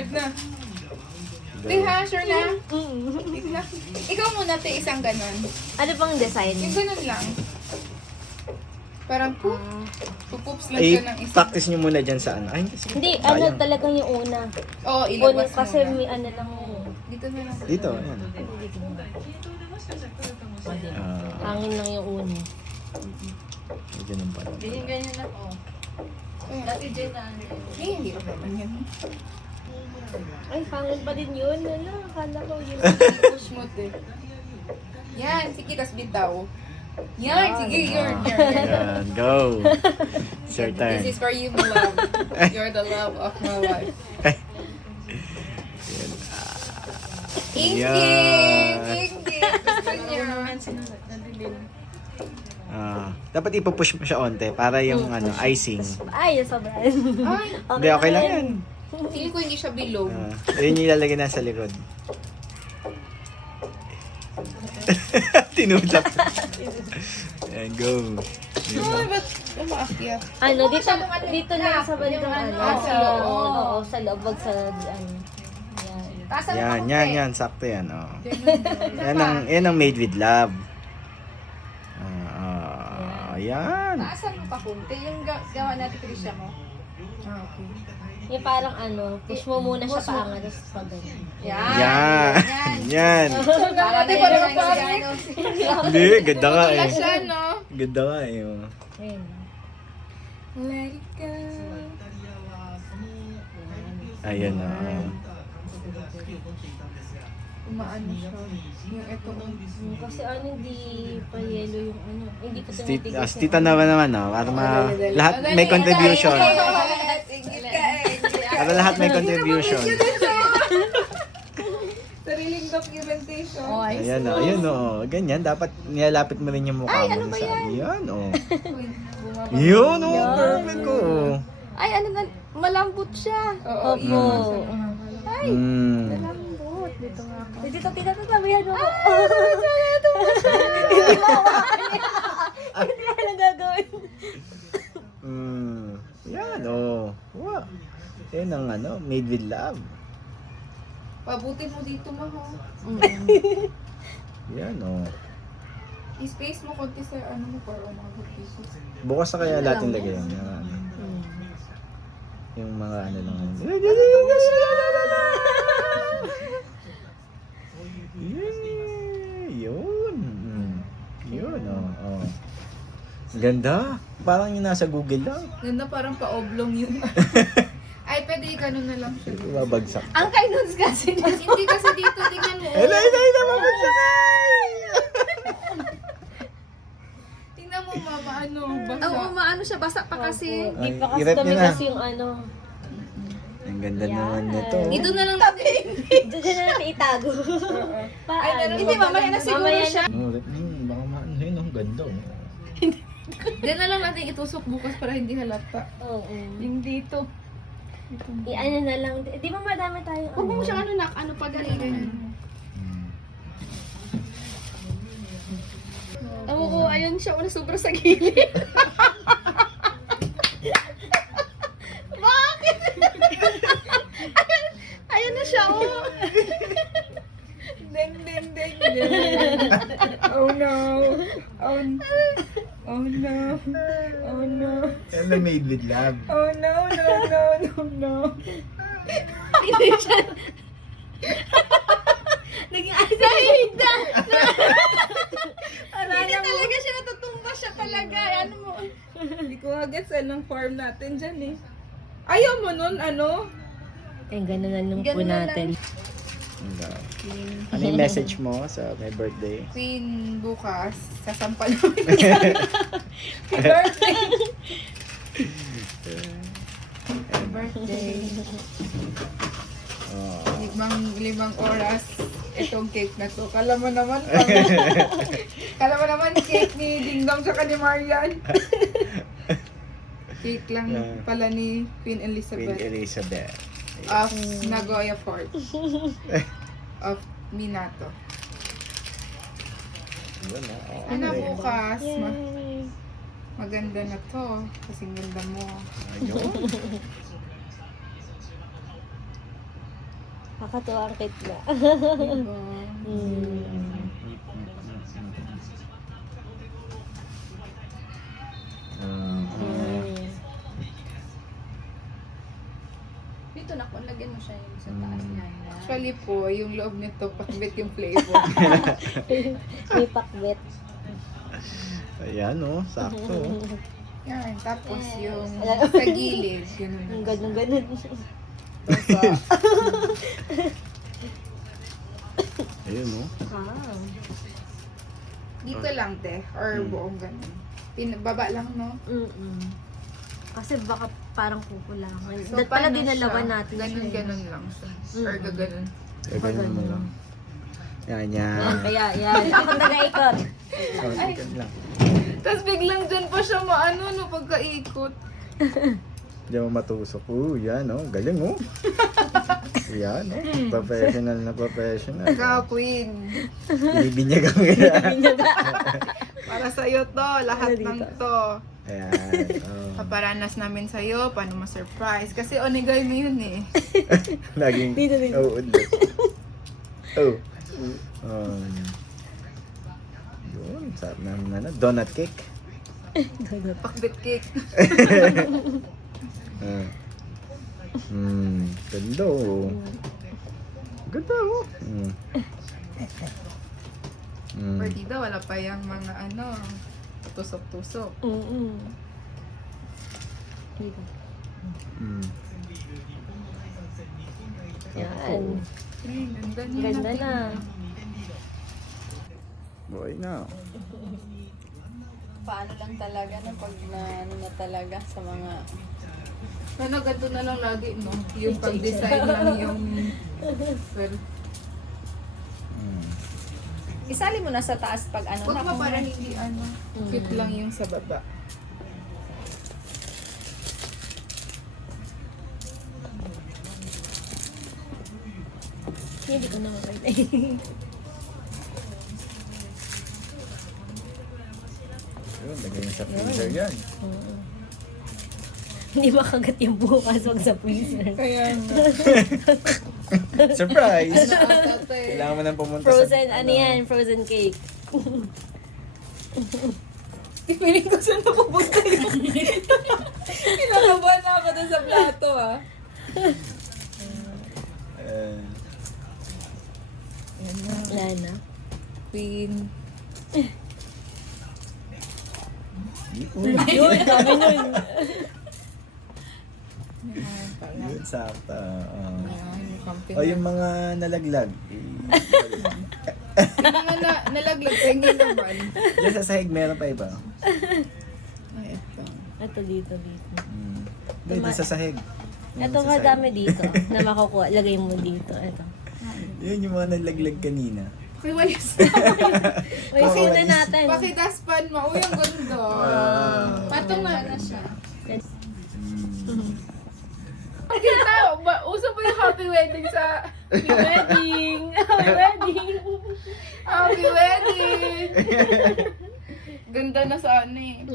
hard na. Te ha, sure na? Ikaw muna, te, isang ganon. Ano pang design? Yung ganon lang. Parang pupups lang Ay, siya ng isa. practice nyo muna dyan sa ano. Ay, kasi Hindi, sayang. talagang yung una. Oo, Una, ilabas kasi mo na. may ano lang yun. Dito na lang. Dito, ayan. Hangin lang yung una. May ganun pala. Ganyan na, oh. Dati dyan na. Eh, hindi ko naman yan. Ay, hangin pa din yun. Ano, akala ko yun. Push mo, te. Yan, sige, tas bitaw. Yan, sige, your turn. Ayan, go. It's your turn. This is for you, my love. You're the love of my life. Ingit! Ingit! Gusto niya. Dapat ipupush mo siya onte para yung ano, icing. Ay, sobrang. Ay, Hindi, okay lang yan. feeling ko hindi siya bilog. Yun yung ilalagay na sa likod. Tinulak. Ayan, go. Ay, ba't umaakyat? Ano, dito lang sa bandang ano. sa loob. Oo, sa loob, wag sa ano. Yan. Yan, sakto yan. Oh. Yan ang made with love. Yan. Taasan mo pa kunti. Yung gawa natin Krisha mo. Ah, okay. Yung parang ano, push mo muna siya paangat, tapos pag ganyan. Yan. Yan. Para Ate, na para yung mapangit. Hindi, ganda nga Wala eh. siya, no? Ganda nga eh. Oh. Ayun. Let it go. Ayan na. Umaano siya. Yung ito. Kasi ano, hindi pa yellow yung ano. Hindi pa tumitigas. Tita naman oh. Para lahat may contribution. Ingit ka eh. Para lahat may contribution. Sariling documentation. Ayan o, ayun o. Ganyan, dapat nilalapit mo rin yung mukha mo. Yan o. Yun o, perfect o. Ay, ano na, malambot siya. Oo, Opo. yun. Malambot. Dito nga ako. Dito, tita, sabihan mo. Hindi mo lang gagawin. Yan o. Wow. Yan ang ano, made with love. Pabuti mo dito, maho. Yan o. I-space mo konti sa ano mo para umabot dito. Bukas na kaya natin lagay yan. Yung mga ano lang. Yun. Yun o. Ganda. Parang yung nasa Google lang. Ganda, parang pa-oblong yung... Ay, pwede ganun na lang siya. Babagsak. Ang kay Nudes kasi. Hindi kasi dito, tingnan mo. Ela, babagsak! Tingnan mo, mama, ano, basa. Oo, maano siya, basa pa kasi. Hindi pa Ay, kasi irep nyo na. tumigas yung ano. Ang ganda naman nito. Dito na lang natin. Diyan na natin itago. Paano? Hindi, mamaya na siguro Mamaya siya. Baka maano yun, ang ganda. Diyan na lang natin itusok bukas para hindi halata. Oo. Yung dito. I-ano na lang. Di ba madami tayo? Huwag mo siyang ano nak, ano pa ganun. Oo, ayun siya, una sobra sa gilid. Bakit? Ayun na siya, oh. Ding, ding, ding, ding. Oh no. Oh no. Oh no. Oh no. Yan na made with love. Oh no, no, no, no, no. Hindi siya. Naging ano? Nahihigda. Hindi talaga siya natutumba siya talaga. Ano mo? Hindi ko agad ng farm natin dyan eh. Ayaw mo nun, ano? Eh, ganun na nung po Ganun na natin. Ano yung message mo sa my birthday? Queen bukas, sasampal namin. Happy birthday! Happy birthday. Limang oras itong cake na to. Kala mo naman cake ni Ding Dong tsaka ni Marian. Cake lang pala ni Queen Queen Elizabeth Elizabeth. of Nagoya Fort of Minato. Yun, Ano okay. bukas? Maganda na to. Kasing ganda mo. Ayun. Nakakatuwa ang kitla. Diba? Dito na, kung lagyan mo siya yung sa taas niya. Actually po, yung loob nito, pakbit yung flavor. May pakbet. Ayan, oh. Sakto. Oh. Yan, tapos yung sa gilid. Ganun. Ganun. Ayun, oh. Ah. Dito lang, te. Or buong ganun. Baba lang, no? Kasi baka parang kukulangan. So, Dapat pala paano dinalawan siya? natin siya. Ganun lang siya. Or gaganon. Ganyan mo lang. Yan, yan. Yan, kaya yan. Ako nag-aikot. Oh, second lang. Tapos biglang dyan pa siya maano, no, pagkaikot. Diyan mo matusok. Yan, oh. Galing, oh. Yan, oh. Professional na professional. Ka-queen. Binibinyag ang yan. Para sa'yo to, lahat Ano ng dito? to. Ayan. Oh. Paparanas namin sa'yo, paano ma-surprise. Kasi onigay mo yun eh. Laging, Dito, dito. oh, udlot. Oh. Yun, sarap naman na. Donut cake. Pakbit cake. Ah. Ganda, oh. Ganda, oh. Partida, wala pa yung mga ano, tusok-tusok. Dito. Mm. Yan. Ay, ganda niya. Ganda na. Boy na. Paano lang talaga na pag ano na talaga sa mga... Sana ganito na lang lagi, no? Yung pag-design lang yung... Well, Isali mo na sa taas pag ano huwag na. mo para hindi ano, cute lang yung sa baba. Hindi ko na makita. Yun, lagay mo sa freezer yan. Hindi makagat yung bukas, wag sa freezer. Kaya nga. Surprise! Ate, Kailangan mo nang pumunta Frozen, ano yan? Frozen cake. Piling ko saan napupunta yung... Kinakabahan na ako dun sa plato, ah. Yan na. Wala na. Queen. Yun, kami nun. Yun, sakta. Ayan, mukhang O yung mga nalaglag. Yung mga nalaglag, pengi naman. Diyan sa sahig, meron pa iba. Ay, ito. Ito dito. Dito sa sahig. Yung Ito sa nga sahig. dami dito na makukuha. Lagay mo dito. Ito. Yun yung mga nalaglag kanina. Pakiwalis. Uy, sino natin? Pakidaspan mo. Uy, ang ganda. Patong na siya. Pakita, uso po yung happy wedding sa... Happy wedding! Happy wedding! Happy wedding! Ganda na sana eh.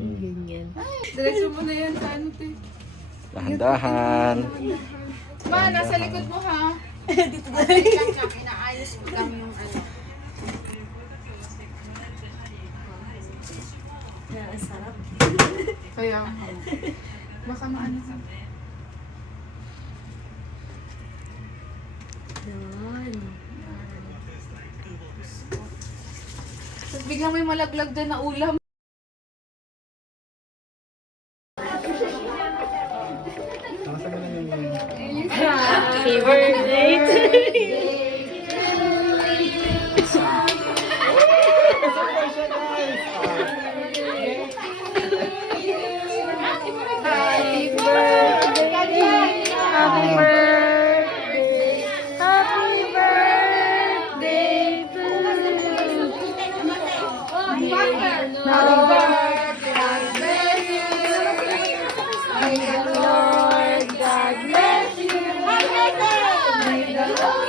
Ganyan. Diretso mo na yan sa ano, te. Dahan-dahan. Ma, nasa likod mo ha. Inaayos ko lang yung ano. Yeah, ang sarap. Kaya, baka maano ka. Yan. Tapos biglang may malaglag dyan na ulam. Happy birthday to you! Happy birthday! Happy birthday! Happy birthday to you! May the Lord God bless you. Lord, God bless you! May the Lord